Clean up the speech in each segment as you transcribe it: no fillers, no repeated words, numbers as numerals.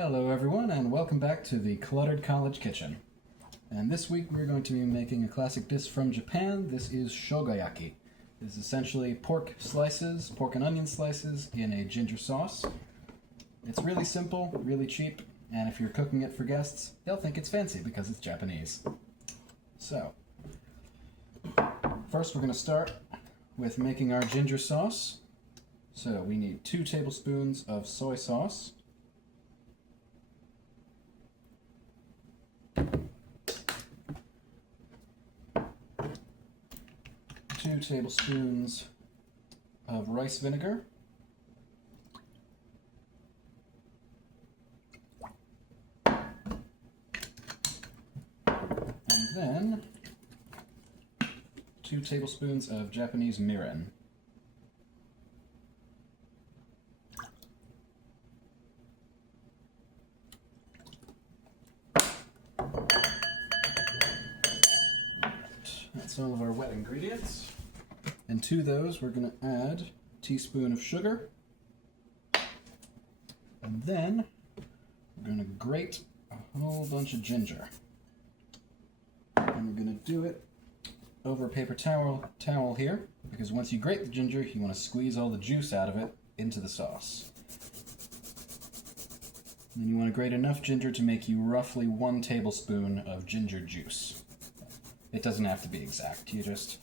Hello everyone and welcome back to the Cluttered College Kitchen. And this week we're going to be making a classic dish from Japan. This is shogayaki. This is essentially pork slices, pork and onion slices in a ginger sauce. It's really simple, really cheap, and if you're cooking it for guests, they'll think it's fancy because it's Japanese. So, first we're going to start with making our ginger sauce. So we need 2 tablespoons of soy sauce, 2 tablespoons of rice vinegar, and then 2 tablespoons of Japanese mirin. That's all of our wet ingredients. And to those, we're going to add a teaspoon of sugar. And then we're going to grate a whole bunch of ginger. And we're going to do it over a paper towel here, because once you grate the ginger, you want to squeeze all the juice out of it into the sauce. And then you want to grate enough ginger to make you roughly 1 tablespoon of ginger juice. It doesn't have to be exact, you just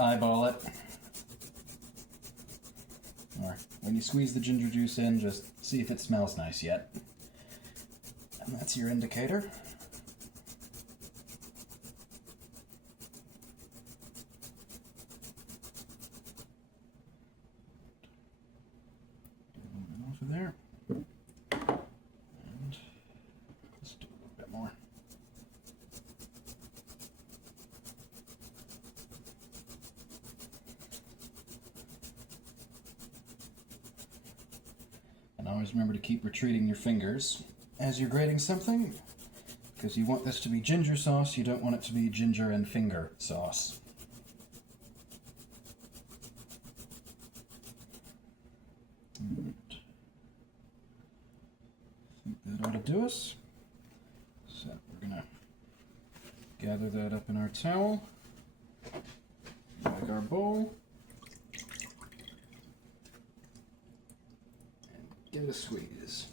eyeball it. Or when you squeeze the ginger juice in, just see if it smells nice yet. And that's your indicator. Off of there. And let's do a little bit more. And always remember to keep retreating your fingers as you're grating something, because you want this to be ginger sauce, you don't want it to be ginger and finger sauce. And I think that ought to do us. So we're going to gather that up in our towel, like our bowl. Give it a squeeze.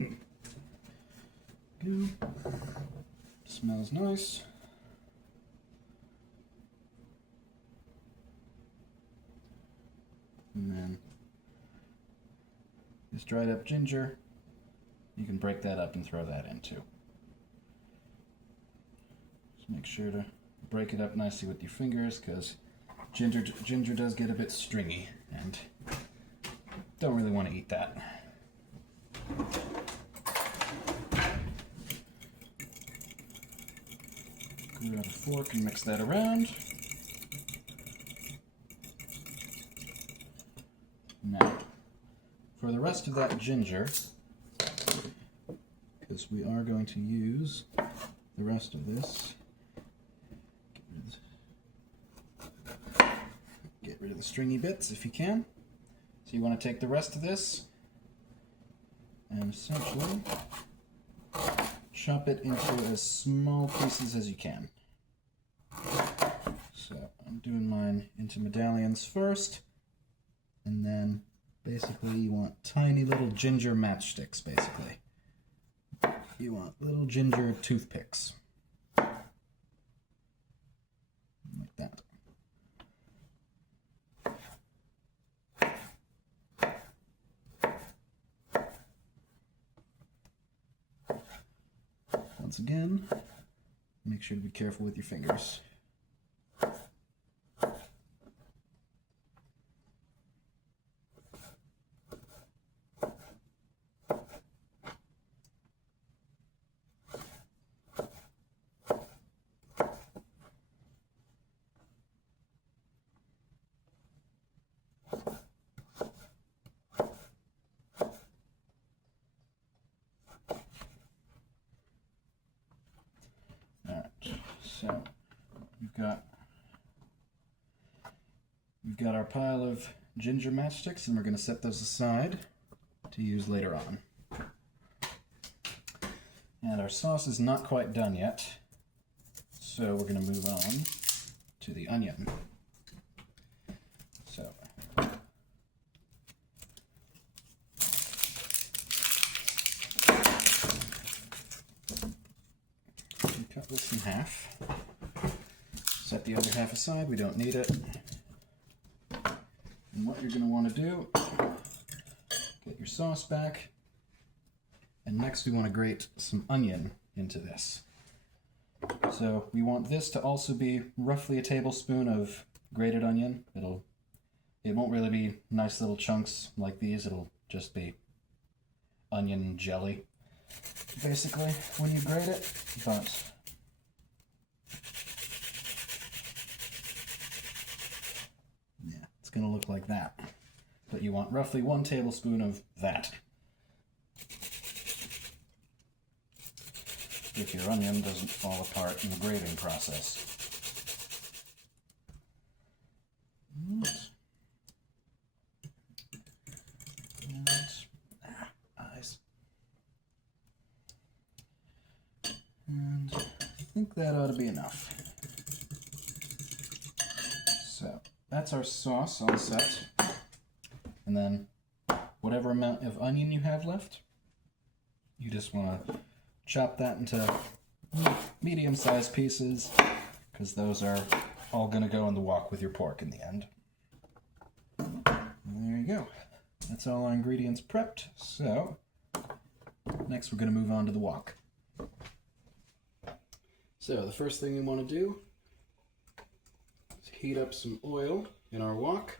Go. Smells nice. And then this dried up ginger, you can break that up and throw that in too. Just make sure to break it up nicely with your fingers, because ginger does get a bit stringy, and don't really want to eat that. Grab a fork and mix that around. Now, for the rest of that ginger, because we are going to use the rest of this, get rid of the stringy bits if you can. So you want to take the rest of this and essentially chop it into as small pieces as you can. So I'm doing mine into medallions first, and then basically you want tiny little ginger matchsticks, basically. You want little ginger toothpicks. Like that. Once again, make sure to be careful with your fingers. So we've got our pile of ginger matchsticks, and we're going to set those aside to use later on. And our sauce is not quite done yet, so we're going to move on to the onion. So, cut this in half. Set the other half aside, we don't need it. And what you're going to want to do, get your sauce back, and next we want to grate some onion into this. So we want this to also be roughly a tablespoon of grated onion. It won't really be nice little chunks like these, it'll just be onion jelly, basically, when you grate it, but yeah, it's going to look like that. But you want roughly 1 tablespoon of that. If your onion doesn't fall apart in the grating process. Eyes. And I think that ought to be enough. So, that's our sauce all set. And then, whatever amount of onion you have left, you just want to chop that into medium-sized pieces, because those are all going to go in the wok with your pork in the end. And there you go. That's all our ingredients prepped, so next we're going to move on to the wok. So the first thing we want to do is heat up some oil in our wok.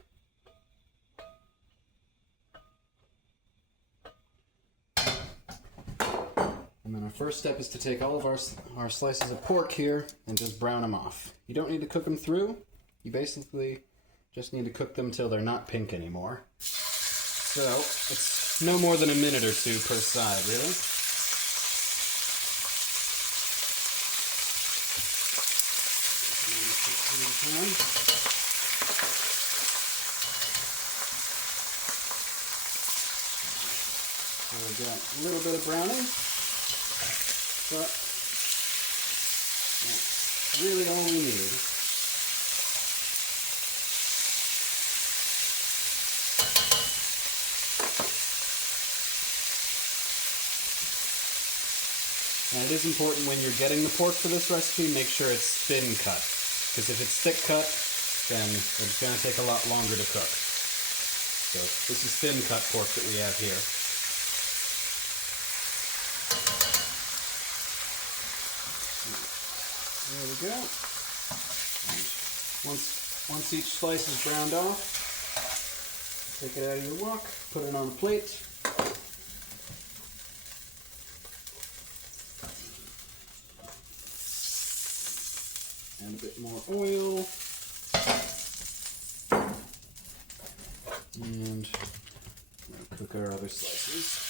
And then our first step is to take all of our slices of pork here and just brown them off. You don't need to cook them through. You basically just need to cook them till they're not pink anymore. So it's no more than a minute or two per side, really. So we've got a little bit of browning. But that's really all we need. And it is important when you're getting the pork for this recipe, make sure it's thin cut. Because if it's thick cut, then it's going to take a lot longer to cook. So this is thin cut pork that we have here. There we go. Once each slice is browned off, take it out of your wok, put it on a plate. Add a bit more oil. And we'll cook our other slices.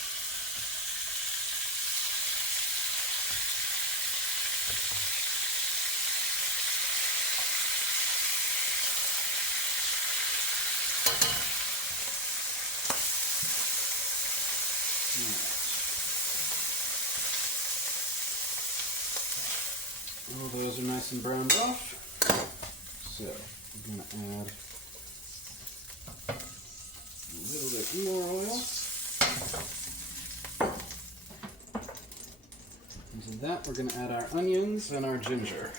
All those are nice and browned off. So I'm going to add a little bit more oil. Into that we're going to add our onions and our ginger.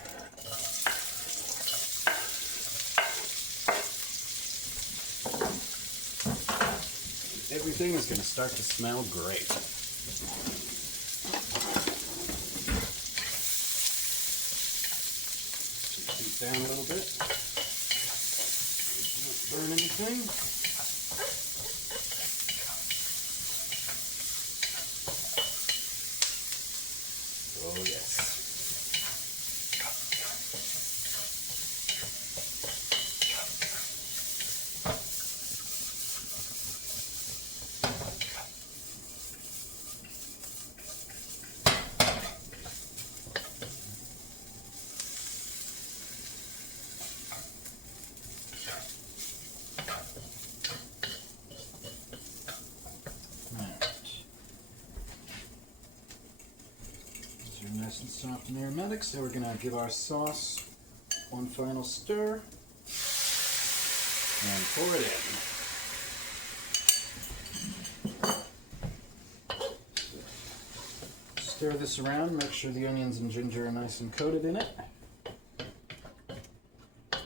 Everything is going to start to smell great. Down a little bit. Don't burn anything. Oh yes. nice and soft and aromatic, so we're going to give our sauce one final stir and pour it in. Stir this around, make sure the onions and ginger are nice and coated in it.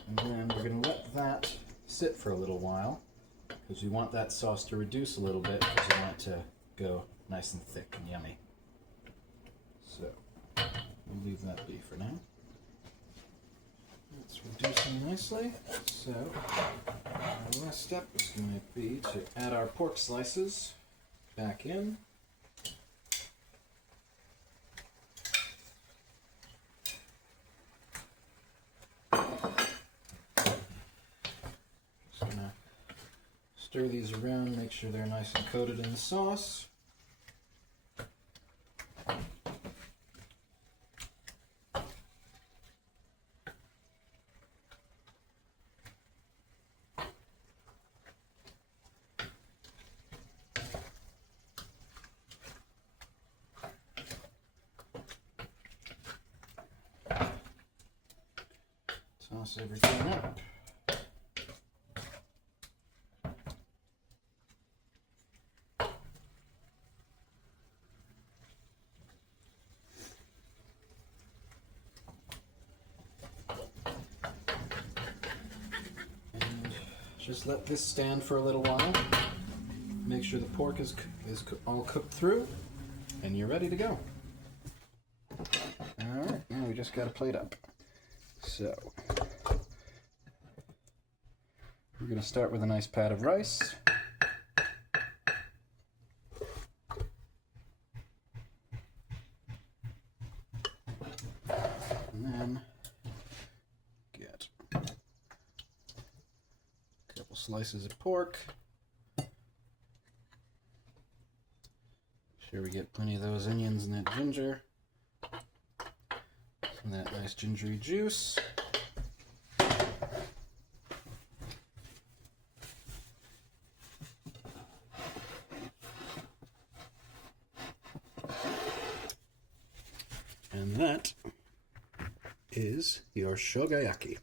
And then we're going to let that sit for a little while, because we want that sauce to reduce a little bit, because we want it to go nice and thick and yummy. So we'll leave that be for now. It's reducing nicely. So our last step is going to be to add our pork slices back in. Just going to stir these around, make sure they're nice and coated in the sauce. Toss everything up. And just let this stand for a little while. Make sure the pork is all cooked through, and you're ready to go. Alright, now we just got to plate up. So, we're going to start with a nice pat of rice. And then get a couple slices of pork. Make sure we get plenty of those onions and that ginger. And that nice gingery juice. And that is your shogayaki.